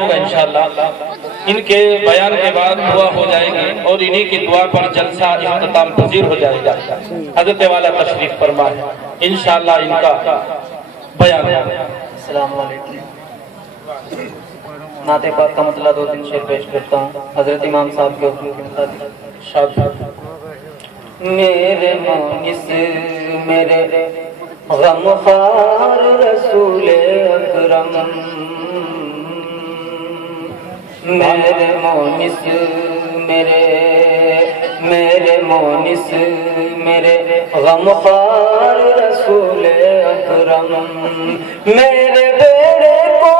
ہوگا انشاءاللہ. ان کے بیان کے بعد دعا ہو جائے گی اور انہی کی دعا پر جلسہ اختتام پذیر ہو جائے گا. حضرت والا تشریف فرمائے انشاءاللہ ان کا بیان. السلام علیکم. نعت پاک کا مطلع 2-3 شعر پیش کرتا ہوں حضرت امام صاحب کے حکم کے مطابق. میرے مونس میرے غمخوار رسول اکرم، میرے مونس میرے مونس میرے غمخوار رسول اکرم، میرے بیڑے کو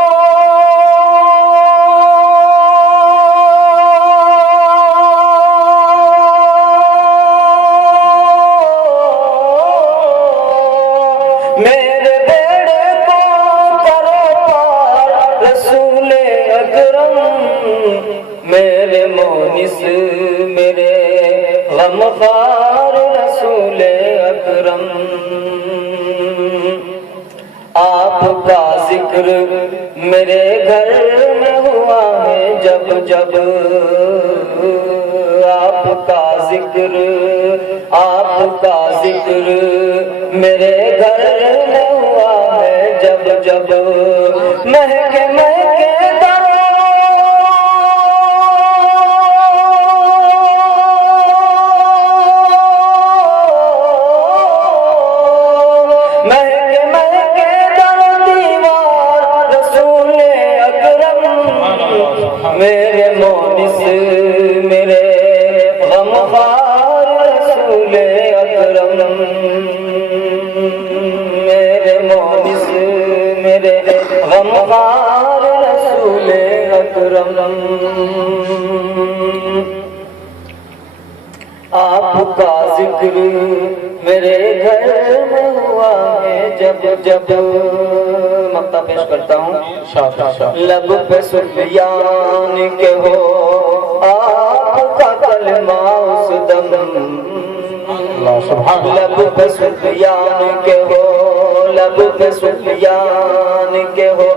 میرے مونس میرے غمخوار رسول اکرم، آپ کا ذکر میرے گھر میں ہوا ہے جب جب، آپ کا ذکر میرے گھر میں ہوا ہے جب جب، مہکے مہکے میرے مونس میرے غمخوار رسول اکرم، میرے مونس میرے غمخوار رسول اکرم، آپ کا ذکر میرے گھر میں ہوا ہے جب جب. مقطع پیش کرتا ہوں. لب پہ سفیان کے ہو آپ کا کلمہ اس دم، لب پہ سفیان کے ہو، لب پہ سفیان کے ہو